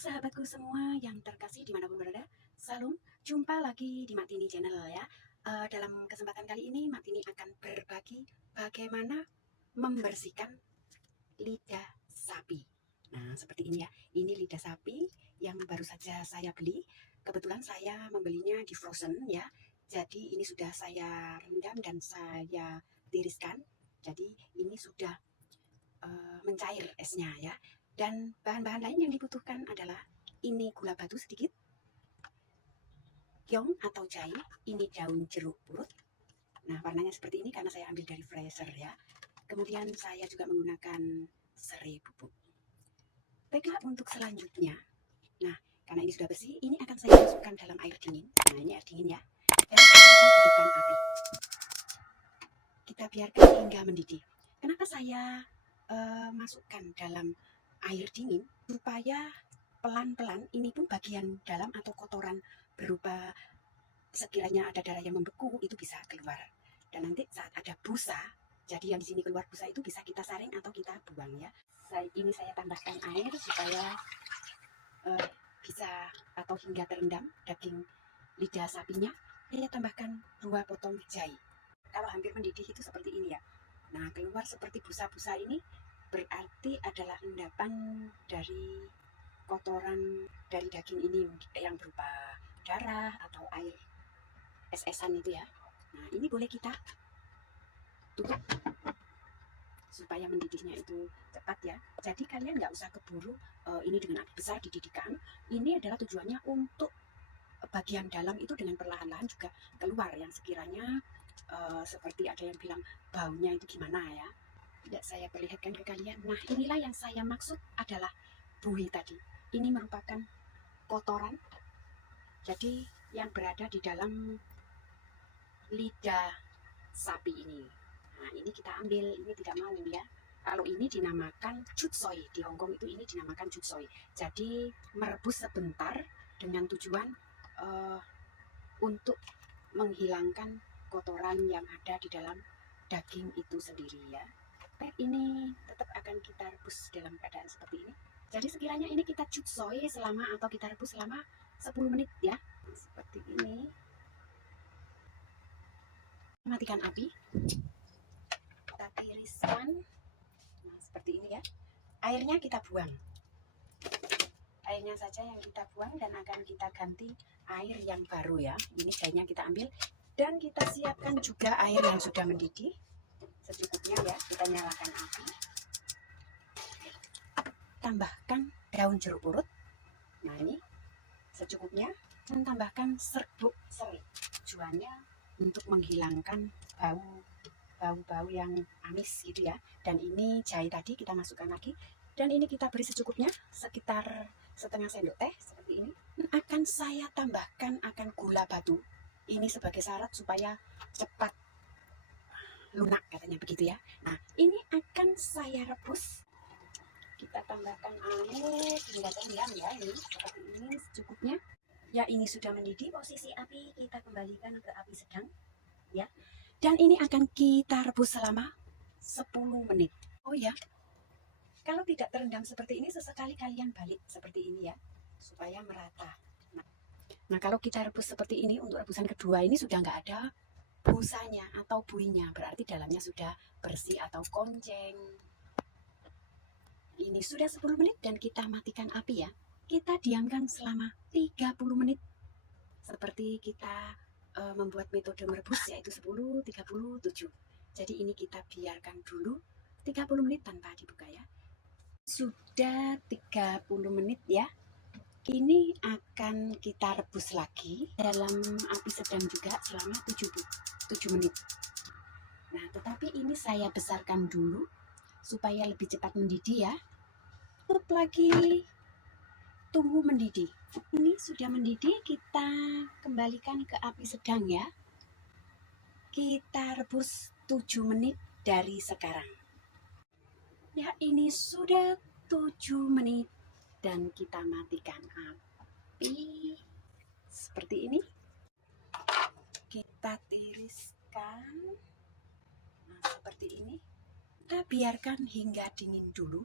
sahabatku semua yang terkasih dimanapun berada, salam jumpa lagi di Mak Tini Channel ya. Dalam kesempatan kali ini Mak Tini akan berbagi bagaimana membersihkan lidah sapi. Nah seperti ini ya, ini lidah sapi yang baru saja saya beli. Kebetulan saya membelinya di frozen ya, jadi ini sudah saya rendam dan saya tiriskan. Jadi ini sudah mencair esnya ya. Dan bahan-bahan lain yang dibutuhkan adalah ini gula batu sedikit, kyong atau jahe, ini daun jeruk purut. Nah warnanya seperti ini karena saya ambil dari freezer ya. Kemudian saya juga menggunakan serai bubuk. Baiklah, untuk selanjutnya, nah karena ini sudah bersih, ini akan saya masukkan dalam air dingin. Nah ini air dingin ya, dan saya akan hidupkan api. Kita biarkan hingga mendidih. Kenapa saya masukkan dalam air dingin? Supaya pelan-pelan ini pun bagian dalam atau kotoran berupa sekiranya ada darah yang membeku itu bisa keluar. Dan nanti saat ada busa, jadi yang di sini keluar busa itu bisa kita saring atau kita buang ya. Ini saya tambahkan air supaya bisa atau hingga terendam daging lidah sapinya. Saya tambahkan 2 potong jahe. Kalau hampir mendidih itu seperti ini ya. Nah keluar seperti busa-busa ini berarti adalah endapan dari kotoran dari daging ini yang berupa darah atau air es-esan itu ya. Nah ini boleh kita tutup supaya mendidihnya itu cepat ya. Jadi kalian nggak usah keburu ini dengan api besar dididihkan. Ini adalah tujuannya untuk bagian dalam itu dengan perlahan-lahan juga keluar, yang sekiranya seperti ada yang bilang baunya itu gimana ya. Tidak saya perlihatkan ke kalian. Nah inilah yang saya maksud adalah buih tadi. Ini merupakan kotoran jadi yang berada di dalam lidah sapi ini. Nah ini kita ambil, ini tidak mau ya. Kalau ini dinamakan chutsoi, di Hongkong itu ini dinamakan chutsoi. Jadi merebus sebentar dengan tujuan untuk menghilangkan kotoran yang ada di dalam daging itu sendiri ya. Ini tetap akan kita rebus dalam keadaan seperti ini. Jadi sekiranya ini kita chutsoi selama atau kita rebus selama 10 menit ya. Seperti ini. Matikan api. Kita tiriskan. Nah, seperti ini ya. Airnya kita buang. Airnya saja yang kita buang dan akan kita ganti air yang baru ya. Ini jahenya kita ambil dan kita siapkan juga air yang sudah mendidih. Secukupnya ya, kita nyalakan api. Tambahkan daun jeruk purut. Nah ini secukupnya, dan tambahkan serbuk serai. Tujuannya untuk menghilangkan bau yang amis gitu ya. Dan ini jahe tadi kita masukkan lagi. Dan ini kita beri secukupnya, sekitar setengah sendok teh seperti ini. Akan saya tambahkan gula batu. Ini sebagai syarat supaya cepat lunak katanya begitu ya. Nah ini akan saya rebus. Kita tambahkan air hingga terendam ya, ini seperti ini secukupnya. Ya ini sudah mendidih, posisi api kita kembalikan ke api sedang ya. Dan ini akan kita rebus selama 10 menit. Oh ya, kalau tidak terendam seperti ini sesekali kalian balik seperti ini ya, supaya merata. Nah kalau kita rebus seperti ini untuk rebusan kedua ini sudah nggak ada busanya atau buihnya, berarti dalamnya sudah bersih atau konceng. Ini sudah 10 menit dan kita matikan api ya. Kita diamkan selama 30 menit. Seperti kita membuat metode merebus yaitu 10, 30, 7. Jadi ini kita biarkan dulu 30 menit tanpa dibuka ya. Sudah 30 menit ya. Ini akan kita rebus lagi dalam api sedang juga selama 7 menit. Nah, tetapi ini saya besarkan dulu supaya lebih cepat mendidih ya. Tutup lagi, tunggu mendidih. Ini sudah mendidih, kita kembalikan ke api sedang ya. Kita rebus 7 menit dari sekarang. Ya, ini sudah 7 menit dan kita matikan api seperti ini. Kita tiriskan. Nah, seperti ini. Kita biarkan hingga dingin dulu.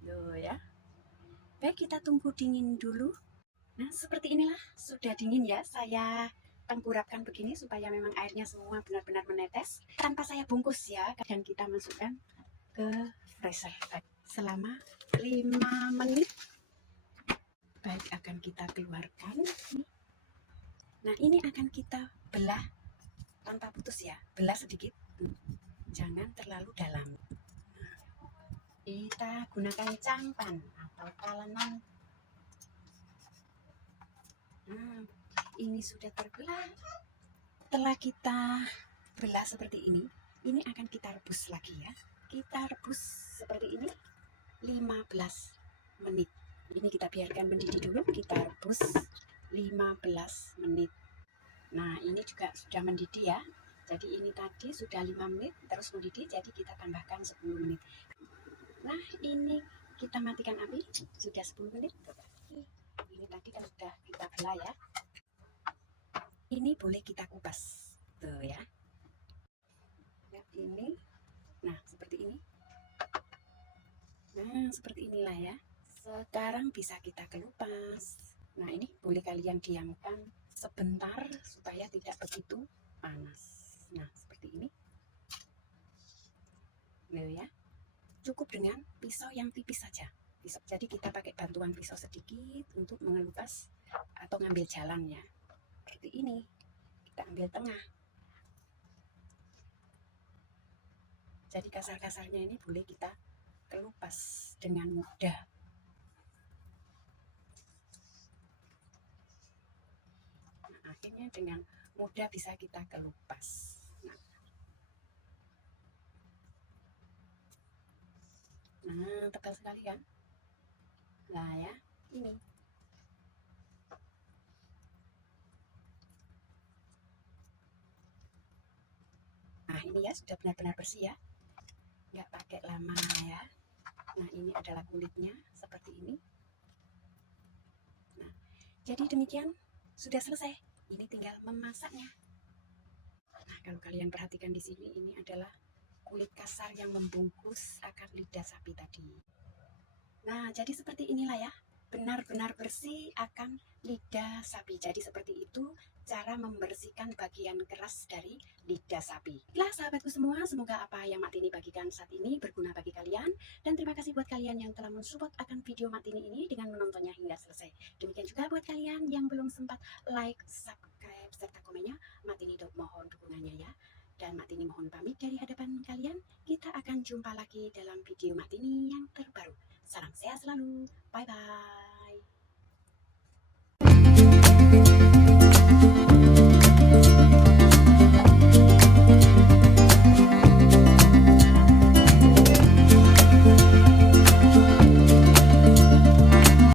Loh ya. Baik, kita tunggu dingin dulu. Nah, seperti inilah sudah dingin ya. Saya tengkurapkan begini supaya memang airnya semua benar-benar menetes tanpa saya bungkus ya. Dan kita masukkan ke freezer selama 5 menit. Baik, akan kita keluarkan. Nah, ini akan kita belah tanpa putus ya. Belah sedikit. Jangan terlalu dalam. Kita gunakan cangkang atau talenan. Nah, ini sudah terbelah. Setelah kita belah seperti ini akan kita rebus lagi ya. Kita rebus seperti ini 15 menit. Ini kita biarkan mendidih dulu, kita rebus 15 menit. Nah, ini juga sudah mendidih ya. Jadi ini tadi sudah 5 menit terus mendidih, jadi kita tambahkan 10 menit. Nah, ini kita matikan api, sudah 10 menit. Ini tadi kan sudah kita belah ya. Ini boleh kita kupas. Tuh ya. Nah, ini. Nah, seperti ini. Nah, seperti inilah ya. Sekarang bisa kita kelupas. Nah, ini boleh kalian diamkan sebentar supaya tidak begitu panas. Nah, seperti ini. Nah, ya. Cukup dengan pisau yang tipis saja. Jadi kita pakai bantuan pisau sedikit untuk mengelupas atau ngambil jalannya. Seperti ini. Kita ambil tengah. Jadi kasar-kasarnya ini boleh kita kelupas dengan mudah. Nah, akhirnya dengan mudah bisa kita kelupas. Nah, tebal sekali kan? Nah ya, ini. Nah, ini ya sudah benar-benar bersih ya. Nggak pakai lama ya. Nah, ini adalah kulitnya seperti ini. Nah, jadi demikian sudah selesai. Ini tinggal memasaknya. Nah, kalau kalian perhatikan di sini, ini adalah kulit kasar yang membungkus akar lidah sapi tadi. Nah, jadi seperti inilah ya. Benar-benar bersih akan lidah sapi. Jadi seperti itu cara membersihkan bagian keras dari lidah sapi. Baiklah sahabatku semua, semoga apa yang Mak Tini bagikan saat ini berguna bagi kalian. Dan terima kasih buat kalian yang telah mensupport akan video Mak Tini ini dengan menontonnya hingga selesai. Demikian juga buat kalian yang belum sempat like, subscribe, serta komennya, Mak Tini mohon dukungannya ya. Dan Mak Tini mohon pamit dari hadapan kalian. Kita akan jumpa lagi dalam video Mak Tini yang terbaru. Salam sehat selalu. Bye-bye.